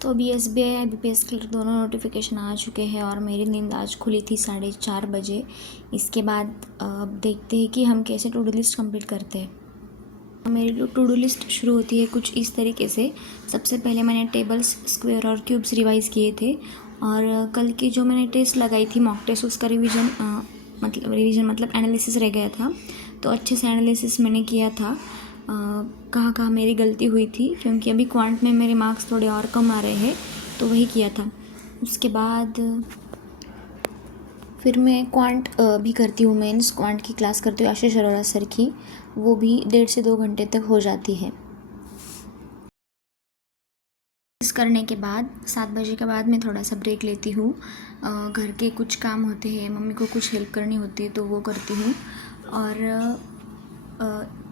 तो अभी SBI IBPS clerk दोनों नोटिफिकेशन आ चुके हैं और मेरी नींद आज खुली थी 4:30 बजे। इसके बाद अब देखते हैं कि हम कैसे टू डू लिस्ट कंप्लीट करते हैं। मेरी टू डू लिस्ट शुरू होती है कुछ इस तरीके से। सबसे पहले मैंने टेबल्स, स्क्वायर और क्यूब्स रिवाइज़ किए थे और कल की जो मैंने टेस्ट लगाई थी मॉक टेस्ट, उसका रिवीजन मतलब एनालिसिस रह गया था। तो अच्छे से एनालिसिस मैंने किया था कहाँ कहाँ मेरी गलती हुई थी, क्योंकि अभी क्वांट में मेरे मार्क्स थोड़े और कम आ रहे हैं, तो वही किया था। उसके बाद फिर मैं क्वांट भी करती हूँ, मेंस क्वांट की क्लास करती हूँ आशीष अरोड़ा सर की। वो भी 1.5 से 2 घंटे तक हो जाती है। इस करने के बाद 7 बजे के बाद मैं थोड़ा सा ब्रेक लेती हूँ। घर के कुछ काम होते हैं, मम्मी को कुछ हेल्प करनी होती है तो वो करती हूँ। और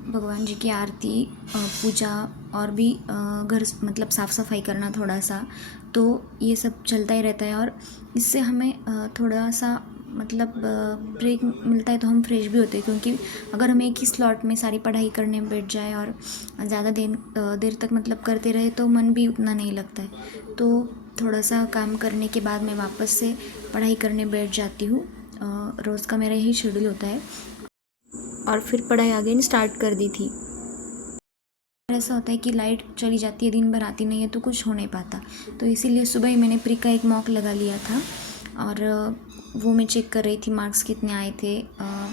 भगवान जी की आरती, पूजा और भी घर मतलब साफ़ सफाई करना थोड़ा सा, तो ये सब चलता ही रहता है। और इससे हमें थोड़ा सा मतलब ब्रेक मिलता है तो हम फ्रेश भी होते हैं, क्योंकि अगर हम एक ही स्लॉट में सारी पढ़ाई करने बैठ जाए और ज़्यादा देर तक मतलब करते रहे तो मन भी उतना नहीं लगता है। तो थोड़ा सा काम करने के बाद मैं वापस से पढ़ाई करने बैठ जाती हूँ। रोज़ का मेरा यही शेड्यूल होता है और फिर पढ़ाई अगेन स्टार्ट कर दी थी। ऐसा होता है कि लाइट चली जाती है, दिन भर आती नहीं है तो कुछ हो नहीं पाता। तो इसीलिए सुबह ही मैंने प्री का एक मॉक लगा लिया था और वो मैं चेक कर रही थी मार्क्स कितने आए थे,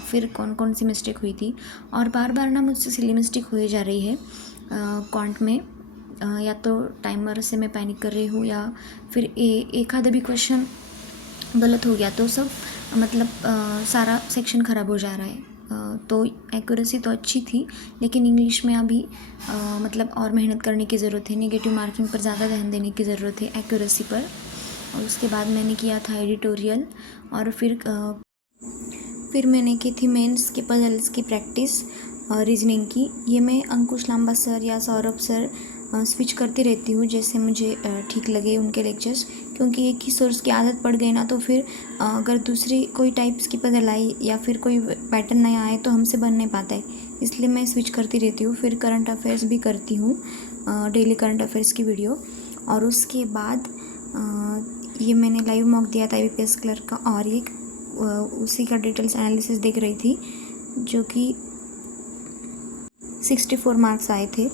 फिर कौन कौन सी मिस्टेक हुई थी। और बार बार ना मुझसे सिली मिस्टेक हो जा रही है क्वांट में। या तो टाइमर से मैं पैनिक कर रही हूँ या फिर एक आधा भी क्वेश्चन गलत हो गया तो सब मतलब सारा सेक्शन ख़राब हो जा रहा है। तो एक्यूरेसी तो अच्छी थी, लेकिन इंग्लिश में अभी मतलब और मेहनत करने की ज़रूरत है। नेगेटिव मार्किंग पर ज़्यादा ध्यान देने की ज़रूरत है एक्यूरेसी पर। और उसके बाद मैंने किया था एडिटोरियल और फिर मैंने की थी मेंस के पजल्स की प्रैक्टिस रीजनिंग की। ये मैं अंकुश लांबा सर या सौरभ सर स्विच करती रहती हूँ जैसे मुझे ठीक लगे उनके लेक्चर्स, क्योंकि एक ही सोर्स की आदत पड़ गई ना तो फिर अगर दूसरी कोई टाइप्स की पजल आई या फिर कोई पैटर्न नया आए तो हमसे बन नहीं पाता है, इसलिए मैं स्विच करती रहती हूँ। फिर करंट अफेयर्स भी करती हूँ, डेली करंट अफेयर्स की वीडियो। और उसके बाद ये मैंने लाइव मॉक दिया था IBPS क्लर्क का और एक उसी का डिटेल्स एनालिसिस देख रही थी, जो कि 64 मार्क्स आए थे।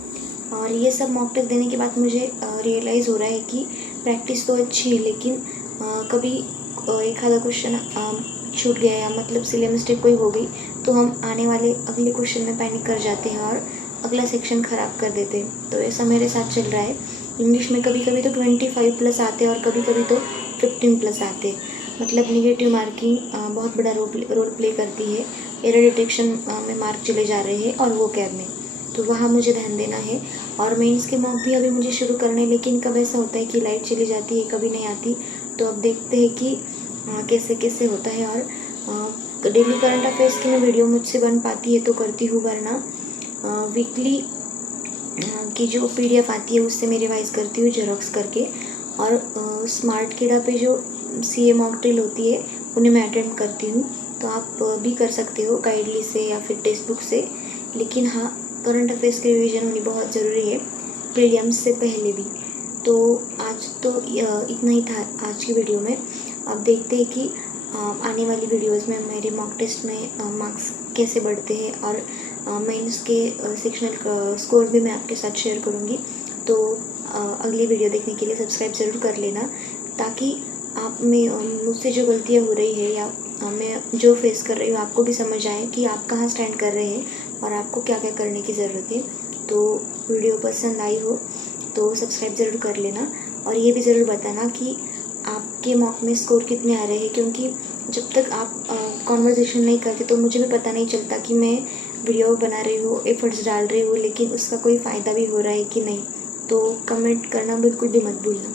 और ये सब मॉक टेस्ट देने के बाद मुझे रियलाइज़ हो रहा है कि प्रैक्टिस तो अच्छी है, लेकिन कभी एक आधा क्वेश्चन छूट गया या मतलब सिली मिस्टेक कोई हो गई तो हम आने वाले अगले क्वेश्चन में पैनिक कर जाते हैं और अगला सेक्शन ख़राब कर देते हैं। तो ऐसा मेरे साथ चल रहा है। इंग्लिश में कभी कभी तो 25+ आते हैं और कभी कभी तो 15+ आते हैं। मतलब निगेटिव मार्किंग बहुत बड़ा रोल प्ले करती है। एरर डिटेक्शन में मार्क चले जा रहे हैं और वो कैब में, तो वहाँ मुझे ध्यान देना है। और मेंस के मॉक भी अभी मुझे शुरू करने, लेकिन कब ऐसा होता है कि लाइट चली जाती है, कभी नहीं आती। तो अब देखते हैं कि कैसे कैसे होता है। और डेली करंट अफेयर्स की मैं वीडियो मुझसे बन पाती है तो करती हूँ, वरना वीकली की जो PDF आती है उससे मैं रिवाइज़ करती हूँ जेरोक्स करके। और स्मार्ट कीड़ा पे जो CA मॉक ड्रिल होती है उन्हें मैं अटेंड करती हूँ। तो आप भी कर सकते हो गाइडली से या फिर टेक्स्ट बुक से, लेकिन हाँ करंट अफेयर्स की रिवीजन होनी बहुत ज़रूरी है प्रीलिम्स से पहले भी। तो आज तो इतना ही था आज की वीडियो में। अब देखते हैं कि आने वाली वीडियोस में मेरे मॉक टेस्ट में मार्क्स कैसे बढ़ते हैं और मेंस के सेक्शनल स्कोर भी मैं आपके साथ शेयर करूँगी। तो अगली वीडियो देखने के लिए सब्सक्राइब ज़रूर कर लेना, ताकि आप में मुझसे जो गलतियाँ हो रही है या मैं जो फेस कर रही हूँ आपको भी समझ आए कि आप कहाँ स्टैंड कर रहे हैं और आपको क्या क्या करने की ज़रूरत है। तो वीडियो पसंद आई हो तो सब्सक्राइब ज़रूर कर लेना और ये भी ज़रूर बताना कि आपके मॉक में स्कोर कितने आ रहे हैं, क्योंकि जब तक आप कॉन्वर्जेसन नहीं करते तो मुझे भी पता नहीं चलता कि मैं वीडियो बना रही हूँ, एफर्ट्स डाल रही हूँ, लेकिन उसका कोई फ़ायदा भी हो रहा है कि नहीं। तो कमेंट करना बिल्कुल भी मत भूलना।